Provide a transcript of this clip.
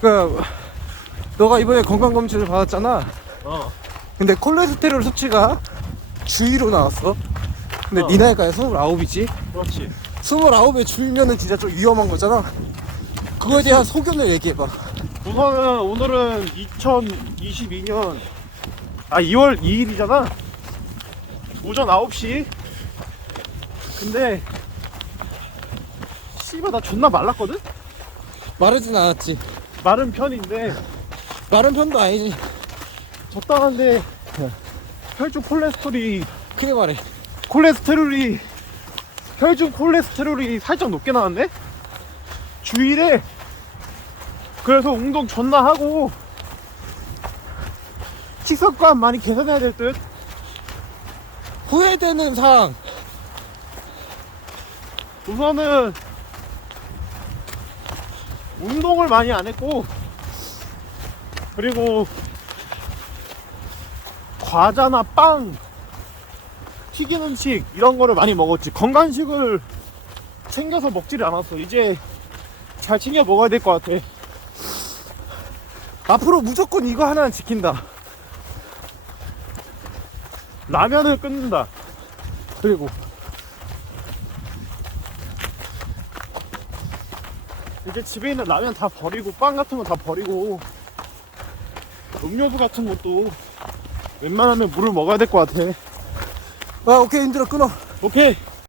그 너가 이번에 건강검진을 받았잖아. 어. 근데 콜레스테롤 수치가 주위로 나왔어. 근데 어. 네 나이가 29이지? 그렇지. 29에 주이면은 진짜 좀 위험한 거잖아. 그거에 대한 소견을 얘기해봐. 우선은 오늘은 2022년 아 2월 2일이잖아. 오전 9시. 근데 씨발 나 존나 말랐거든? 마르진 않았지. 마른 편인데 마른 편도 아니지. 적당한데 혈중 콜레스테롤이 크게 말해. 콜레스테롤이 혈중 콜레스테롤이 살짝 높게 나왔네? 주일에 그래서 운동 존나 하고 식습관 많이 개선해야 될 듯? 후회되는 사항. 우선은 운동을 많이 안 했고 그리고 과자나 빵 튀긴 음식 이런 거를 많이 먹었지. 건강식을 챙겨서 먹지를 않았어. 이제 잘 챙겨 먹어야 될 것 같아. 앞으로 무조건 이거 하나는 지킨다. 라면을 끊는다. 그리고 이제 집에 있는 라면 다 버리고 빵 같은 거 다 버리고 음료수 같은 것도 웬만하면 물을 먹어야 될 것 같아 아, 오케이, 힘들어. 끊어. 오케이